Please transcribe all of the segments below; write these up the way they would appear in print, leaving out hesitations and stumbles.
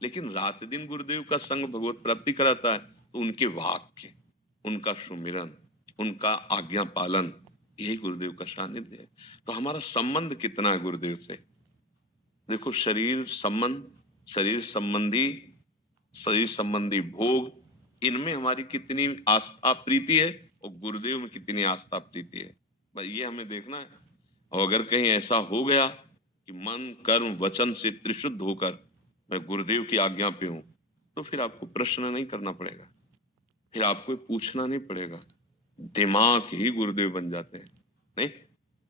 लेकिन रात दिन गुरुदेव का संग भगवत प्राप्ति कराता है, तो उनके वाक्य, उनका सुमिरन, उनका आज्ञा पालन, यही गुरुदेव का सानिध्य है। तो हमारा संबंध कितना है गुरुदेव से? देखो, शरीर संबंधी भोग, इनमें हमारी कितनी आस्था प्रीति है और गुरुदेव में कितनी आस्था प्रीति है, भाई ये हमें देखना है। और अगर कहीं ऐसा हो गया कि मन कर्म वचन से त्रिशुद्ध होकर मैं गुरुदेव की आज्ञा पे हूं, तो फिर आपको प्रश्न नहीं करना पड़ेगा, फिर आपको पूछना नहीं पड़ेगा, दिमाग ही गुरुदेव बन जाते हैं। नहीं,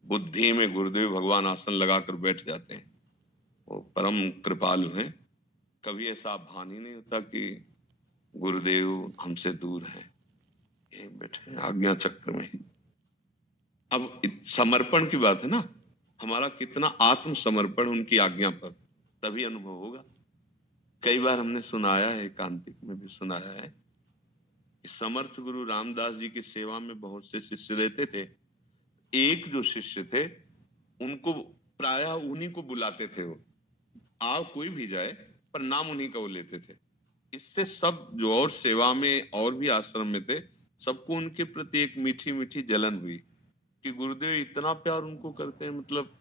बुद्धि में गुरुदेव भगवान आसन लगाकर बैठ जाते हैं। वो परम कृपालु हैं। कभी ऐसा भान ही नहीं होता कि गुरुदेव हमसे दूर है, ये बैठे हैं आज्ञा चक्र में। अब समर्पण की बात है ना, हमारा कितना आत्म समर्पण उनकी आज्ञा पर, तभी अनुभव होगा। कई बार हमने सुनाया है, कांतिक में भी सुनाया है कि समर्थ गुरु रामदास जी की सेवा में बहुत से शिष्य रहते थे। एक जो शिष्य थे, उनको प्रायः उन्हीं को बुलाते थे। वो कोई भी जाए, पर नाम उन्हीं का वो लेते थे। इससे सब जो और सेवा में और भी आश्रम में थे, सबको उनके प्रति एक मीठी मीठी जलन हुई कि गुरुदेव इतना प्यार उनको करते हैं, मतलब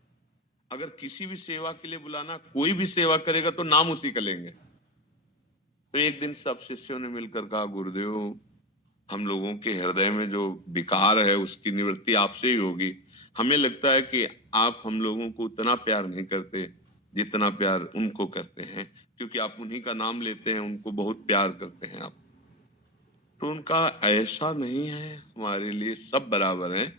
अगर किसी भी सेवा के लिए बुलाना, कोई भी सेवा करेगा तो नाम उसी का लेंगे। तो एक दिन सब शिष्यों ने मिलकर कहा, गुरुदेव हम लोगों के हृदय में जो विकार है उसकी निवृत्ति आपसे ही होगी। हमें लगता है कि आप हम लोगों को उतना प्यार नहीं करते जितना प्यार उनको करते हैं, क्योंकि आप उन्हीं का नाम लेते हैं, उनको बहुत प्यार करते हैं आप। तो उनका ऐसा नहीं है, हमारे लिए सब बराबर हैं,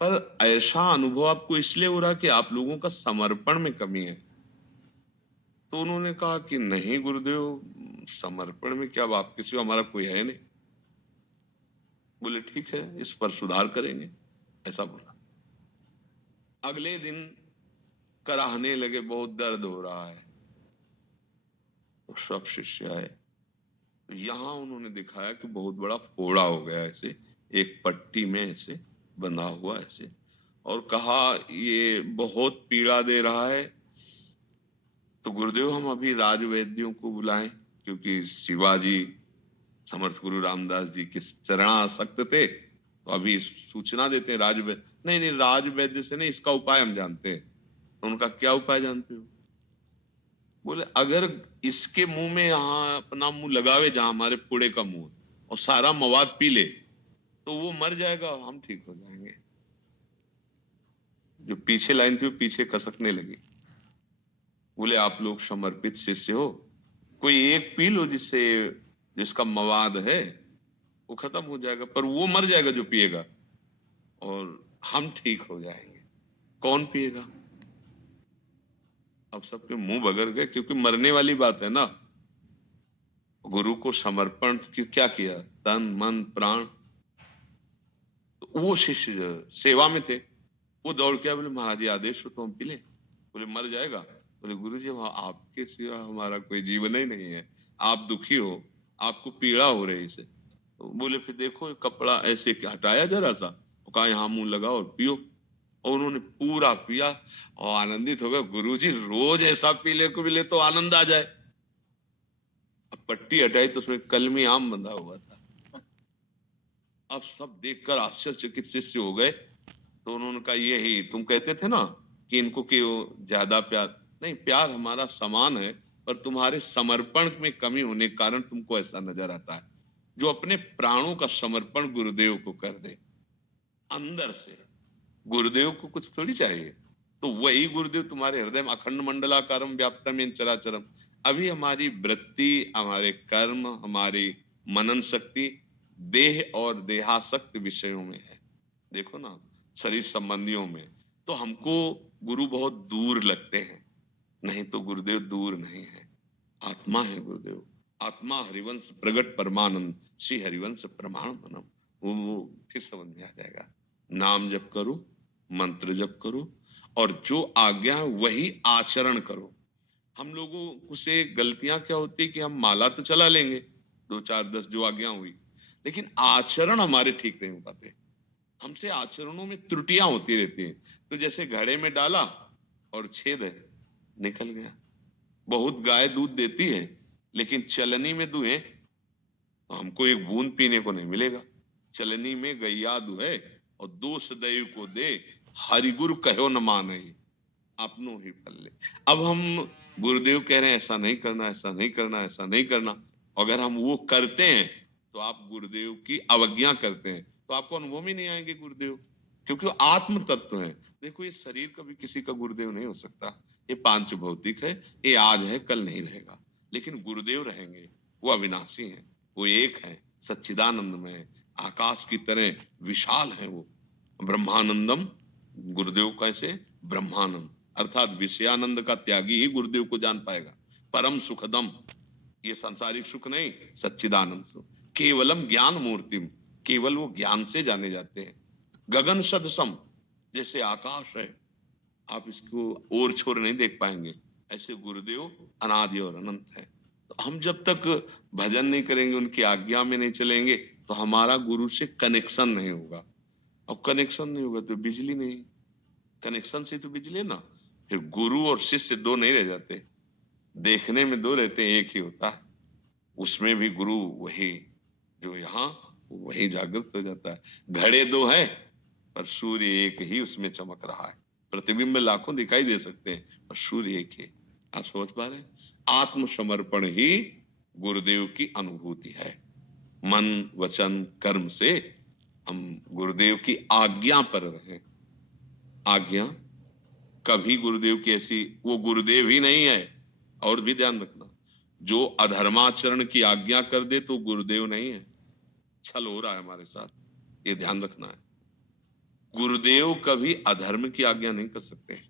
पर ऐसा अनुभव आपको इसलिए हो रहा कि आप लोगों का समर्पण में कमी है। तो उन्होंने कहा कि नहीं गुरुदेव, समर्पण में क्या, आप किसी, हमारा कोई है नहीं। बोले ठीक है, इस पर सुधार करेंगे, ऐसा बोला। अगले दिन कराहने लगे, बहुत दर्द हो रहा है। तो सब शिष्य आए, तो यहां उन्होंने दिखाया कि बहुत बड़ा फोड़ा हो गया, ऐसे एक पट्टी में ऐसे बंधा हुआ ऐसे, और कहा ये बहुत पीड़ा दे रहा है। तो गुरुदेव हम अभी राज वैद्यों को बुलाएं, क्योंकि शिवाजी समर्थ गुरु रामदास जी के चरणासक्त थे, तो अभी सूचना देते हैं राज वैद्य। नहीं नहीं, राज वैद्य से नहीं, इसका उपाय हम जानते हैं। तो उनका क्या उपाय जानते हो? बोले अगर इसके मुंह में यहाँ अपना मुंह लगावे, जहां हमारे पुणे का मुंह, और सारा मवाद पी ले, तो वो मर जाएगा और हम ठीक हो जाएंगे। जो पीछे लाइन थी वो पीछे खसकने लगी। बोले आप लोग समर्पित शिष्य हो, कोई एक पी लो जिससे, जिसका मवाद है वो खत्म हो जाएगा, पर वो मर जाएगा जो पिएगा, और हम ठीक हो जाएंगे। कौन पिएगा? अब सबके मुंह बगर गए, क्योंकि मरने वाली बात है ना। गुरु को समर्पण क्या किया, तन मन प्राण। तो वो शिष्य जो सेवा में थे, वो दौड़ के बोले महाराज जी आदेश हो तो हम पी लें। बोले मर जाएगा। बोले गुरु जी आपके सिवा हमारा कोई जीवन ही नहीं है, आप दुखी हो, आपको पीड़ा हो रही है इसे। तो बोले फिर देखो कपड़ा ऐसे हटाया जरा सा, कहा यहाँ मुंह लगाओ और पियो। और उन्होंने पूरा पिया और आनंदित हो गए। गुरु जी रोज ऐसा पीले को मिले तो आनंद आ जाए। अब पट्टी हटाई तो उसमें कलमी आम बंधा हुआ था। अब सब देखकर आश्चर्यचकित शिष्य हो गए। तो उन्होंने कहा यही तुम कहते थे ना कि इनको क्यों ज्यादा प्यार, नहीं प्यार हमारा समान है, पर तुम्हारे समर्पण में कमी होने के कारण तुमको ऐसा नजर आता है। जो अपने प्राणों का समर्पण गुरुदेव को कर दे अंदर से, गुरुदेव को कुछ थोड़ी चाहिए, तो वही गुरुदेव तुम्हारे हृदय में अखंड मंडलाकारम व्याप्तम येन चराचरम। अभी हमारी वृत्ति, हमारे कर्म, हमारी मनन शक्ति देह और देहासक्त विषयों में है। देखो ना, शरीर संबंधियों में तो हमको गुरु बहुत दूर लगते हैं, नहीं तो गुरुदेव दूर नहीं है, आत्मा है गुरुदेव। आत्मा हरिवंश प्रगट परमानंद, श्री हरिवंश प्रमाण मनम। वो फिर समझ में आ जाएगा। नाम जप करो, मंत्र जप करो, और जो आज्ञा है वही आचरण करो। हम लोगों से गलतियां क्या होती कि हम माला तो चला लेंगे, 2 4 10 जो आज्ञा हुई, लेकिन आचरण हमारे ठीक नहीं हो पाते। हमसे आचरणों में त्रुटियां होती रहती हैं। तो जैसे घड़े में डाला और छेद है, निकल गया। बहुत गाय दूध देती है, लेकिन चलनी में दुहे तो हमको एक बूंद पीने को नहीं मिलेगा। चलनी में गैया दुहे और दोष दैव को दे, हरिगुरु कहो न माने, अपनों ही पल्ले। अब हम गुरुदेव कह रहे हैं ऐसा नहीं करना, ऐसा नहीं करना, ऐसा नहीं करना, अगर हम वो करते हैं तो आप गुरुदेव की अवज्ञा करते हैं, तो आपको अनुभव में नहीं आएंगे गुरुदेव, क्योंकि वो आत्म तत्व है। देखो ये शरीर कभी किसी का गुरुदेव नहीं हो सकता, ये पांच भौतिक है, ये आज है कल नहीं रहेगा, लेकिन गुरुदेव रहेंगे। वो अविनाशी हैं, वो एक है, सच्चिदानंद में आकाश की तरह विशाल है वो। ब्रह्मानंदम, गुरुदेव कैसे? ब्रह्मानंद अर्थात विषयानंद का त्यागी ही गुरुदेव को जान पाएगा। परम सुखदम, ये सांसारिक सुख नहीं, सच्चिदानंद सुख। केवलम ज्ञान मूर्तिम, केवल वो ज्ञान से जाने जाते हैं। गगन सदसम, जैसे आकाश है, आप इसको ओर छोर नहीं देख पाएंगे, ऐसे गुरुदेव अनादि और अनंत है। तो हम जब तक भजन नहीं करेंगे, उनकी आज्ञा में नहीं चलेंगे, तो हमारा गुरु से कनेक्शन नहीं होगा, और कनेक्शन नहीं होगा तो बिजली नहीं, कनेक्शन से तो बिजली ना। फिर गुरु और शिष्य दो नहीं रह जाते, देखने में दो रहते हैं, एक ही होता है। उसमें भी गुरु वही जो यहाँ, वही जागृत हो जाता है। घड़े दो हैं पर सूर्य एक ही उसमें चमक रहा है। प्रतिबिंब लाखों दिखाई दे सकते हैं पर सूर्य एक ही। आप समझ पा रहे हैं? आत्मसमर्पण ही गुरुदेव की अनुभूति है। मन वचन कर्म से हम गुरुदेव की आज्ञा पर रहें। आज्ञा कभी गुरुदेव की ऐसी, वो गुरुदेव ही नहीं है। और भी ध्यान रखना, जो अधर्माचरण की आज्ञा कर दे तो गुरुदेव नहीं है, छल हो रहा है हमारे साथ, ये ध्यान रखना है। गुरुदेव कभी अधर्म की आज्ञा नहीं कर सकते,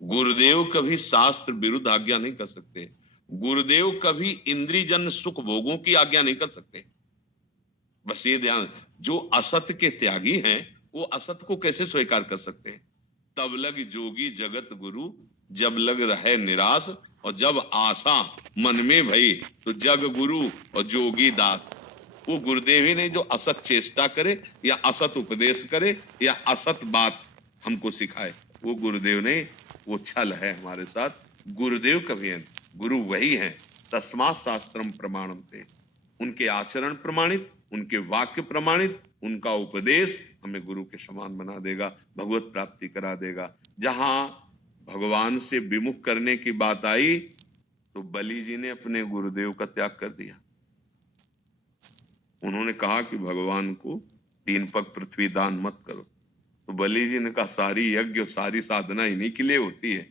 गुरुदेव कभी शास्त्र विरुद्ध आज्ञा नहीं कर सकते, गुरुदेव कभी इंद्रियजन्य सुख भोगों की आज्ञा नहीं कर सकते। बस ये ध्यान, जो असत के त्यागी हैं वो असत को कैसे स्वीकार कर सकते हैं? तब लग जोगी जगत गुरु, जब लग रहे निराश, और जब आशा मन में भई तो जग गुरु और जोगी दास। वो गुरुदेव ही नहीं जो असत चेष्टा करे या असत उपदेश करे या असत बात हमको सिखाए, वो गुरुदेव नहीं, वो छल है हमारे साथ। गुरुदेव कभी है, गुरु वही है। तस्मात् शास्त्रम प्रमाणम थे, उनके आचरण प्रमाणित, उनके वाक्य प्रमाणित, उनका उपदेश हमें गुरु के समान बना देगा, भगवत प्राप्ति करा देगा। जहां भगवान से विमुख करने की बात आई तो बलि जी ने अपने गुरुदेव का त्याग कर दिया। उन्होंने कहा कि भगवान को 3 पग पृथ्वी दान मत करो, तो बलि जी ने कहा सारी यज्ञ और सारी साधना इन्हीं के लिए होती है,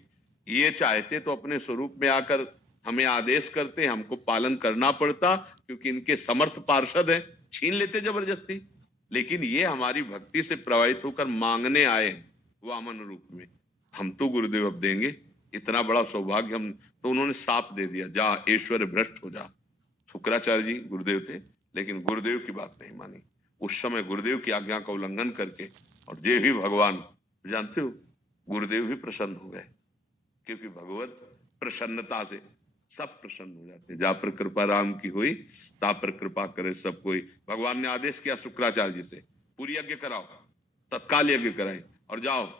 ये चाहते तो अपने स्वरूप में आकर हमें आदेश करते, हमको पालन करना पड़ता, क्योंकि इनके समर्थ पार्षद हैं, छीन लेते जबरदस्ती। लेकिन ये हमारी भक्ति से प्रभावित होकर मांगने आए वामन रूप में, हम तो गुरुदेव अब देंगे, इतना बड़ा सौभाग्य हम। तो उन्होंने साप दे दिया, जा ऐश्वर्य भ्रष्ट हो जा। शुक्राचार्य जी गुरुदेव थे, लेकिन गुरुदेव की बात नहीं मानी। उस समय गुरुदेव की आज्ञा का उल्लंघन करके, और जे ही भगवान, जानते हो, गुरुदेव भी प्रसन्न हो गए, क्योंकि भगवत प्रसन्नता से सब प्रसन्न हो जाते। जा पर कृपा राम की हुई, ता पर कृपा करे सब कोई। भगवान ने आदेश किया शुक्राचार्य जी से, पूरी यज्ञ कराओ, तत्काल यज्ञ कराए, और जाओ,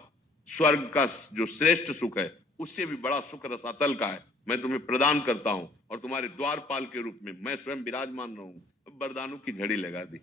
स्वर्ग का जो श्रेष्ठ सुख है उससे भी बड़ा सुख रसातल का है, मैं तुम्हें प्रदान करता हूं, और तुम्हारे द्वारपाल के रूप में मैं स्वयं विराजमान रहूं। वरदानों की झड़ी लगा दी।